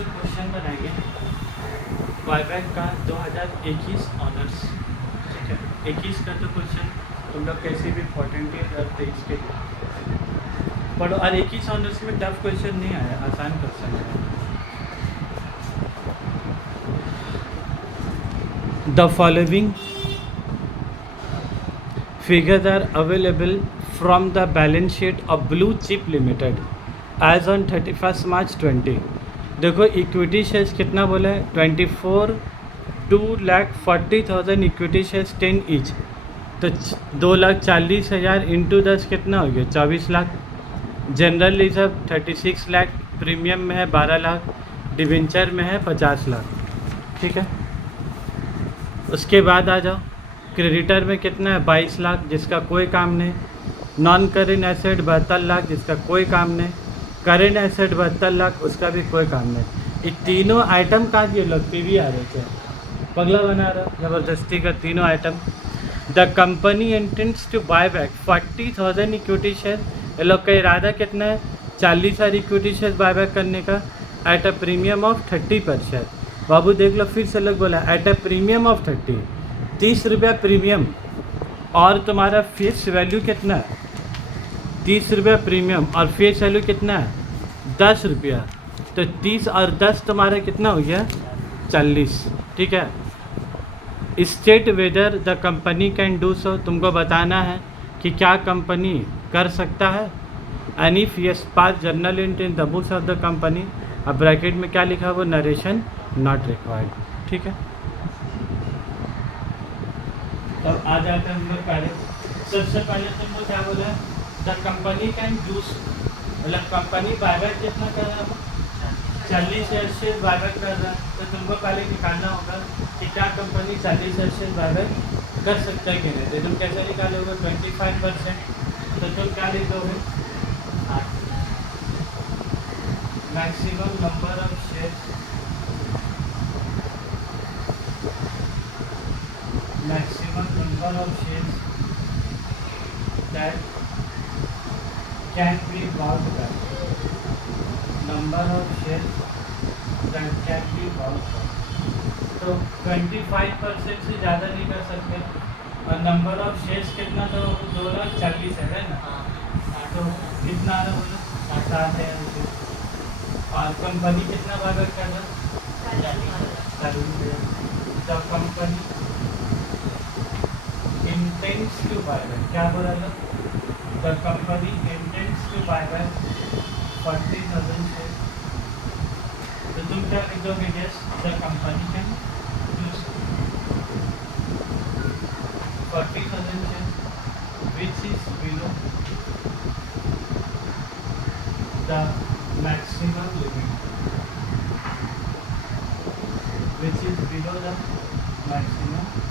जो क्वेश्चन बनाएंगे बायबैक का 2021 ऑनर्स, ठीक है। 21 का तो क्वेश्चन तुम लोग कैसे भी इम्पोर्टेंट है 23 के लिए पढ़ो। और 21 ऑनर्स में टफ क्वेश्चन नहीं आया, आसान क्वेश्चन है। The following figures are available from the balance sheet of Blue Chip Limited as on 31st March 20। देखो इक्विटी शेयर्स कितना बोला है 24, 2,40,000 इक्विटी शेयर्स 10 ईच, तो 2,40,000 इंटू 10 कितना हो गया 24 lakh. General reserve 36 lakh, premium में है 12 लाख, डिवेंचर में है 50 लाख, ठीक है। उसके बाद आ जाओ क्रेडिटर में कितना है 22 लाख जिसका कोई काम नहीं, नॉन करेंट एसेट 72 लाख जिसका कोई काम नहीं, करेंट एसेट 72 लाख उसका भी कोई काम नहीं। ये तीनों आइटम का ये लोग पी वी आ रहे थे, पगला बना रहा ज़बरदस्ती का तीनों item. The company intends to buy back 40,000 equity share, ये लोग का इरादा कितना है 40,000 इक्विटी शेयर बाय बैक करने का एट अ प्रीमियम ऑफ 30 पर शेयर। बाबू देख लो फिर से लोग बोला एट अ प्रीमियम ऑफ 30 रुपया प्रीमियम, और तुम्हारा फेस वैल्यू कितना है 30 रुपया प्रीमियम, और फेस वैल्यू कितना है 10 रुपया, तो 30 और 10 तुम्हारा कितना हो गया 40, ठीक है। State whether the company can do so, तुमको बताना है कि क्या कंपनी कर सकता है। And if yes pass journal int in the books of the company, अब ब्रैकेट में क्या लिखा वो नरेशन नॉट रिक्वायर्ड, ठीक है। तब आ जाते हैं हम लोग पहले, सबसे पहले तुमको क्या बोला द कंपनी कैन डू, मतलब कंपनी बायबैक कितना कर रहा है 40 शेयर बायबैक कर रहा है, तो तुमको पहले निकालना होगा कि क्या कंपनी 40 शेयर बायबैक कर सकता है कि नहीं। तो तुम कैसे निकालोगे 25%, तो तुम क्या लिखोगे maximum number of share, maximum number of shares that can be bought back, number of shares that can be bought back, तो 25% से ज़्यादा नहीं कर सकते, और नंबर ऑफ शेयर्स कितना तो 2,40,000 है ना, तो कितना आ रहा बोला 7,000, और कंपनी कितना बायबैक कर रहा 40,000, तो company intends to buy back, क्या बोला था the company intends to buy back 40,000 shares, तो तुम क्या लिख दोगे yes the company can use 40,000 shares which is below the maximum limit, which is below the maximum limit,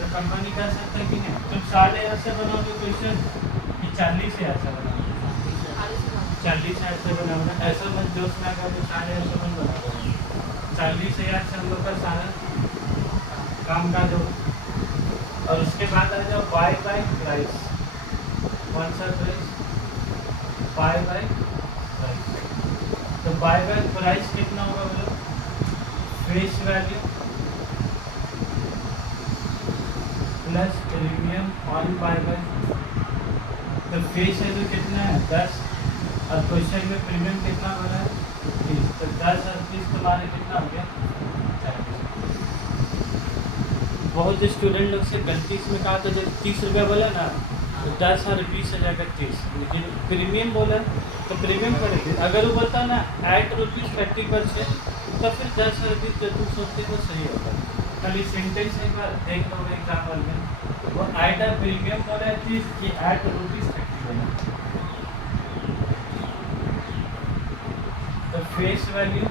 तो कंपनी कर सकता है कि नहीं। तुम 60,000 से बनाओगे क्वेश्चन कि 40,000 से बनाओगे, 40,000 से बनाओगे, ऐसा मत जोश में आकर तो 60,000 से मत बनाओगे, 40,000 से हम लोग का सारा काम काज हो। और उसके बाद आ जाओ बाय बाय प्राइस, कौन सा प्राइस बाय बाय प्राइस, तो बाय बाय प्राइस कितना होगा बोलो face value plus premium on buyback, तो फेस वैल्यू कितना है 10, और क्वेश्चन में प्रीमियम कितना हो रहा है 30, तो 10 और 30 तुम्हारे कितना हो गया 40। बहुत स्टूडेंट लोग से गलती इसमें कहा तो जब 30 रुपया बोला ना तो 10 और 20 हो जाएगा 30, लेकिन प्रीमियम बोला तो प्रीमियम पड़ेगी। अगर वो बोलता ना एट ₹30% तो फिर 10 और 20 जो तुम सोचते हो सही होगा। खाली सेंटेंस एक बार देख लो एग्जाम्पल में, वो एट अ प्रीमियम बोला है 30 कि एट ₹30 बोला, तो फेस वैल्यू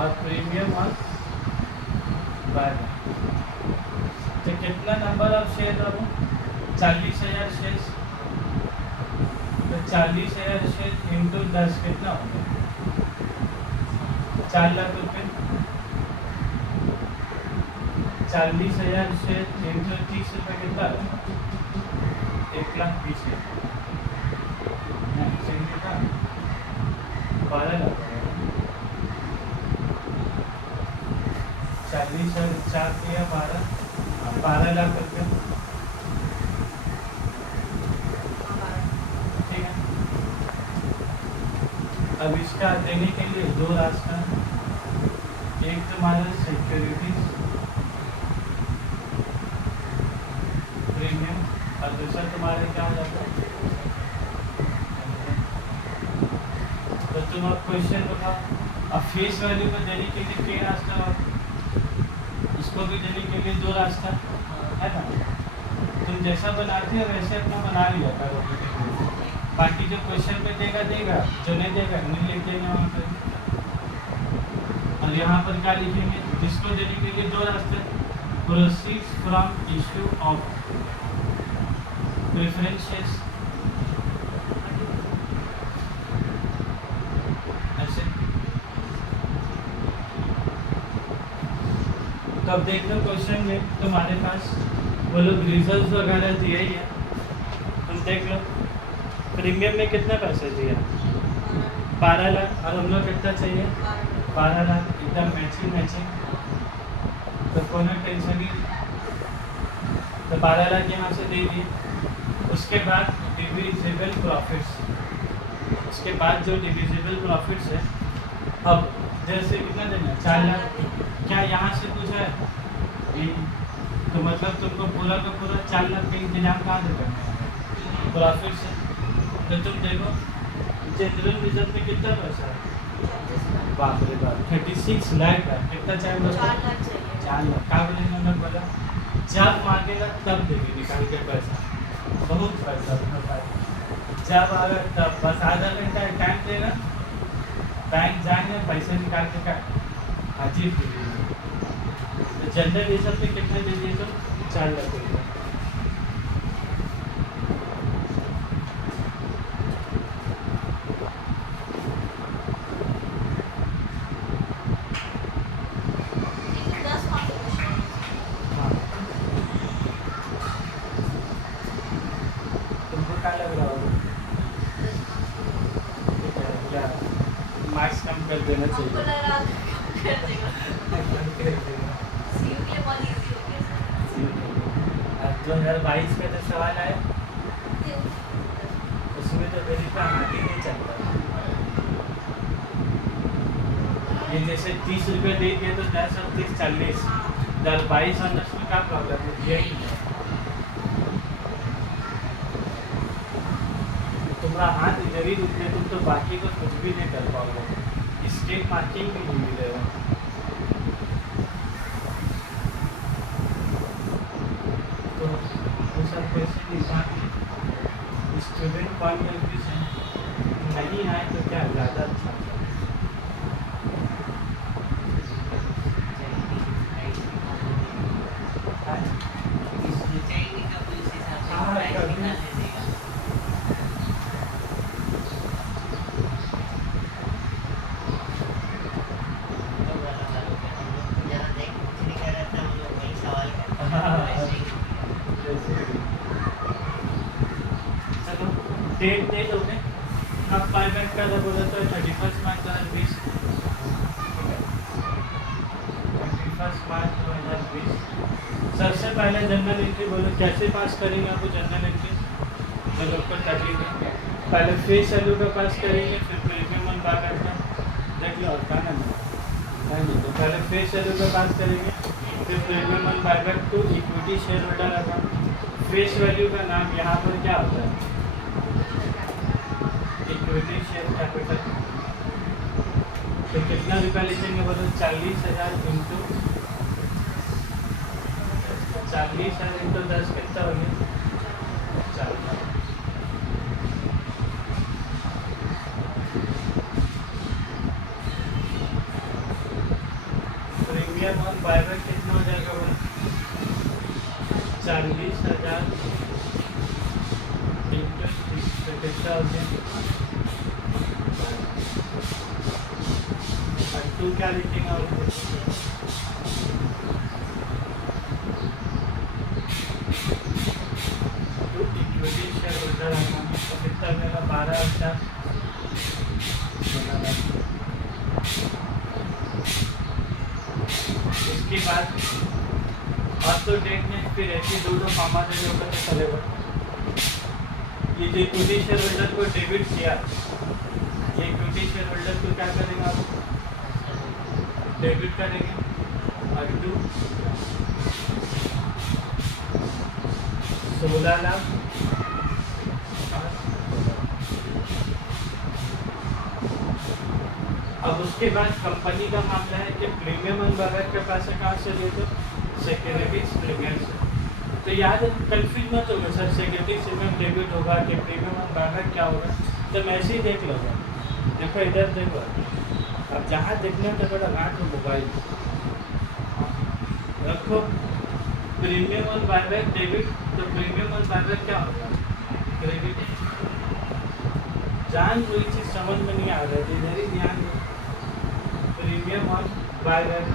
और प्रीमियम और बायबैक, तो कितना नंबर ऑफ शेयर हो 40,000 शेयर, तो 40,000 शेयर इंटू 10 कितना होगा 4 लाख रुपये, 40,000 शेयर इंटू 30 रुपये कितना 1,20,000, 12 लाख 40 और 4 या 12 लाख रुपये। ठीक है, अब इसका देने के लिए दो रास्ता है। एक तुम्हारा सिक्योरिटीज प्रीमियम और दूसरा तुम्हारा क्या हो जाता है। तो तुम अब क्वेश्चन बताओ, अब फेस वैल्यू को देने के लिए कई रास्ता हो, इसको भी देने के लिए दो रास्ता है ना। तुम जैसा बनाते हो वैसे अपना बना लिया करो, बाकी जो क्वेश्चन में देगा देगा, जो नहीं देगा नहीं लिख देंगे वहाँ पर। और यहाँ पर क्या लिखेंगे, जिसको देने के लिए दो रास्ते, proceed from issue of preferences, ऐसे। तो अब देख लो क्वेश्चन में तुम्हारे पास वो लोग रिजल्ट वगैरह दिए ही है, तुम देख लो। प्रीमियम में कितना पैसा दिया, 12 लाख, और हम लोग कितना चाहिए 12 लाख, एकदम मैचिंग। तो कोनो टेंशन नहीं, तो 12 लाख यहाँ से दे दिए। उसके बाद डिविजिबल प्रॉफिट्स, उसके बाद जो डिविजिबल प्रॉफिट्स है, अब जैसे कितना देना 4 लाख, क्या यहाँ से पूछा है, तो मतलब तुमको पूरा का पूरा 4 लाख का इंतजाम कहाँ से करना है, प्रॉफिट से। तो तुम देखो जनरल रिजर्व में कितना पैसा है, बाप रे बाप 36 लाख का, कितना चाहिए 4 लाख। क्या बोलेंगे हम लोग, बोला जब मांगेगा तब देंगे निकाल के पैसा, बहुत पैसा जब अगर तब, बस आधा घंटा टाइम देगा, बैंक जाएंगे पैसे निकाल के का हाजिर कीजिए। तो जनरल रिजर्व में कितने दे दिए, तो 4 लाख रुपये। क्या लग रहा होगा, क्या मार्क्स कम कर देना चाहिए। 2022 का जो सवाल आया उसमें तो मेरी का हाथ ही नहीं चलता। ये जैसे 30 रुपये दे दिए तो 10 और 30 40, 22 ऑनर्स में क्या प्रॉब्लम है, यही है। तुम्हारा हाथ इधर ही रुक गया, तुम तो बाकी को कुछ भी नहीं कर पाओगे, स्टेट मार्किंग भी नहीं मिलेगा। तो वो सब क्वेश्चन इंसान स्टूडेंट पॉइंट ऑफ व्यू से नहीं आए तो क्या ज़्यादा अच्छा। डेट दे दोगे, अब बायबैक का बोला तो 31 मार्च 2020, 31 मार्च 2020। सबसे पहले जनरल एंट्री बोलो, कैसे पास करेंगे आपको जनरल एंट्री, जो लोग को तकलीफ है। पहले फेस वैल्यू का पास करेंगे, फिर प्रीमियम और बायबैक का, देख लो और क्या नहीं, तो पहले फेस वैल्यू का पास करेंगे, फिर प्रीमियम और buyback to equity share holder account. Face value का नाम यहाँ पर क्या होता है, इक्विटी शेयर कैपिटल। तो कितना रुपया लिखेंगे बोलो, 40,000 इंटू 40,000 इंटू 10 कितना हो गया 4 लाख। प्रीमियम और बायबैक कितना हो जाएगा बोलो, 40,000 इंटू कितना हो गया, टू क्या लिखेंगे और to equity share holder account कितना मिलेगा 12,000 इसके बाद और तो डेट में फिर ऐसे दो फार्मा देने होगा तो चलेगा। ये जो इक्विटी शेयर होल्डर को डेबिट किया, ये इक्विटी शेयर होल्डर को क्या करेंगे आप? डेबिट करेंगे। और 16 लाख। अब उसके बाद कंपनी का मामला है कि प्रीमियम और बगैर के पैसे कहाँ से लिए थे? सिक्योरिटीज प्रीमियम से। तो याद कंफ्यूज मत होगा सर, सिक्योरिटीज प्रीमियम डेबिट होगा कि प्रीमियम और बगैर क्या होगा, तो मैं ऐसे ही देख लूँगा। देखो इधर देखो, अब जहाँ देखने तो बड़ा घाट हो मोबाइल रखो, प्रीमियम और बायबैक डेबिट, तो प्रीमियम और बायबैक क्या होगा? क्रेडिट। जान कोई चीज़ समझ में नहीं आ रहा है, इधर ही ध्यान दो। प्रीमियम और बायबैक,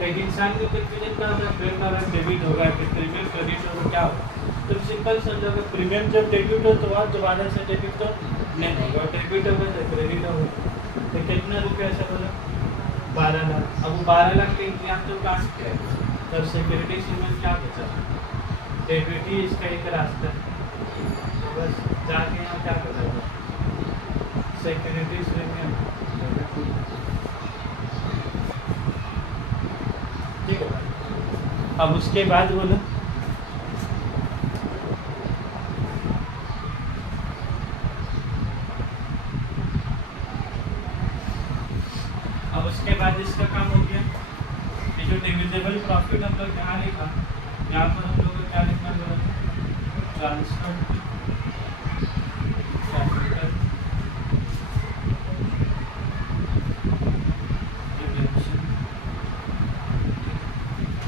कई इंसान को कंफ्यूजन क्या होगा, प्रीमियम और डेबिट होगा कि प्रीमियम क्रेडिट होगा, क्या होगा? तो सिंपल समझोगे, प्रीमियम जब डेबिट हो तो वह दोबारा से डेबिट तो नहीं होगा, डेबिट होगा तो क्रेडिट होगा। तो कितना रुपया ऐसा बोला? 12 लाख। अब वो 12 लाख के इंतजाम तो कहाँ से किया? तब सिक्योरिटी सीमेंट क्या बचा? डेबिट ही इसका एक रास्ता है, बस जाके यहाँ क्या करेगा? सिक्योरिटी प्रीमियम, ठीक है। अब उसके बाद बोलो, अब उसके बाद इसका काम हो गया। ये जो डिविजिबल प्रॉफिट हम लोग यहाँ लिखा, यहाँ पर हम लोग को क्या लिखना होगा? Transfer capital deduction.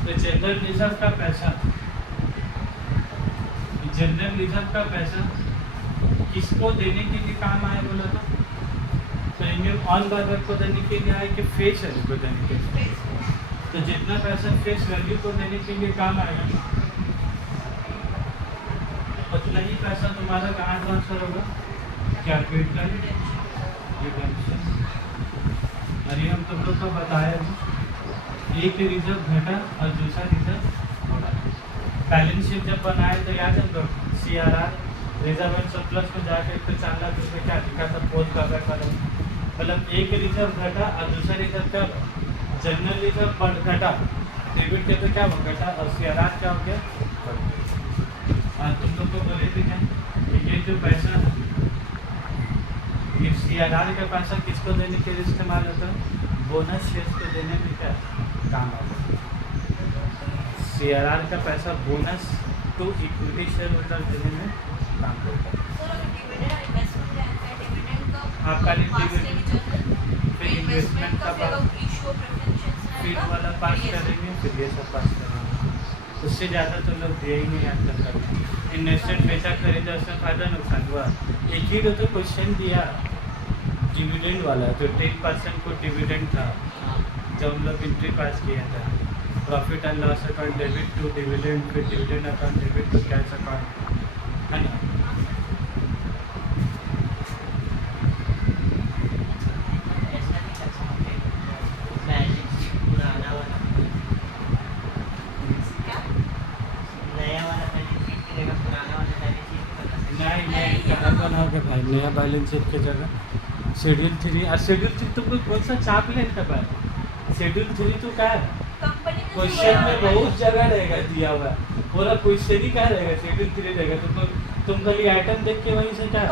तो जनरल रिजर्व का पैसा, जनरल रिजर्व का पैसा किसको देने के लिए काम आया बोला था? प्रीमियम ऑन बायबैक को देने के लिए आए कि फेस वैल्यू को देने के लिए? तो जितना पैसा फेस वैल्यू को देने के लिए काम आएगा, उतना ही पैसा तुम्हारा कहाँ ट्रांसफर होगा? Capital deduction. अरे हम तुम लोग को बताया भी, एक रिजर्व घटा और दूसरा रिजर्व बढ़ा। बैलेंस शीट जब बनाए तो याद है लोग, CRR रिजर्व एंड सरप्लस में जाकर तो 4 लाख रुपये क्या लिखा था? पोस्ट बायबैक वाला। मतलब एक रिजर्व घटा और दूसरा रिजर्व क्या? जनरल रिजर्व घटा, डेबिट के तो क्या हो घटा, और CRR क्या हो गया? और तुम लोग को बोले थे क्या कि ये जो पैसा है, ये CRR का पैसा किसको देने के लिए इस्तेमाल होता है? बोनस शेयर्स को देने में क्या काम आता है? CRR का पैसा bonus to equity share holder देने में काम करता है। आपका फिर इन्वेस्टमेंट का फिर वाला पास करेंगे, फिर ये सब पास करेंगे, उससे ज़्यादा तो लोग दे ही नहीं आज तक करते। इन्वेस्टेड पैसा खरीदा, उसमें फ़ायदा नुकसान हुआ। एक ही तो क्वेश्चन दिया डिविडेंड वाला, तो 10% को डिविडेंड था जब हम लोग एंट्री पास किया था। Profit and loss account debit to dividend, फिर dividend account debit to cash account, है ना? भाई नया बैलेंस शीट की जगह शेड्यूल 3, और शेड्यूल 3 तुमको कौन सा चाप लेने का? शेड्यूल 3 तो क्या है, क्वेश्चन में बहुत जगह रहेगा दिया हुआ है, पूरा क्वेश्चन ही क्या रहेगा? शेड्यूल 3 रहेगा। तुम खाली आइटम देख के वहीं से क्या?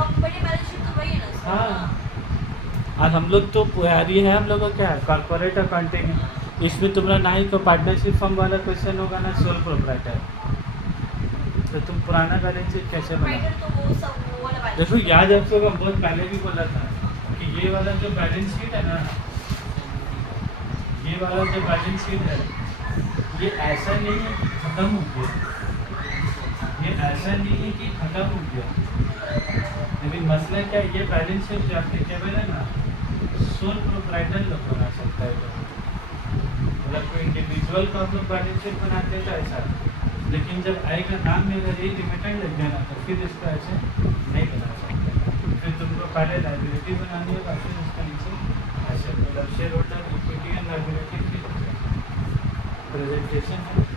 हाँ, और हम लोग तो पुरानी है, हम लोग का क्या है? कॉर्पोरेट अकाउंटिंग है। इसमें तुम्हारा ना ही को पार्टनरशिप फॉर्म वाला क्वेश्चन होगा, ना सोल प्रोप्राइटर। तो तुम पुराना बैलेंस शीट कैसे बना? देखो याद रखो, हम बहुत पहले भी बोला था कि ये वाला जो बैलेंस शीट है ना, ये वाला जो बैलेंस शीट है, ये ऐसा नहीं है कि ख़त्म हो गया, ये ऐसा नहीं है कि ख़त्म हो गया। लेकिन मसला क्या है, ये बैलेंस शीट जो एप्लीकेबल है ना, सोल प्रोप्राइटर लोग बना सकता है। मतलब कोई इंडिविजुअल का हम लोग बैलेंस शीट बनाते हैं तो ऐसा, लेकिन जब आएगा नाम में अगर ये लिमिटेड लग जाना तो फिर इसको ऐसे नहीं बना सकते। फिर तुमको पहले लाइबिलिटी बनानी होगा, फिर उसका नीचे ऐसे मतलब share holder equity and liability presentation है।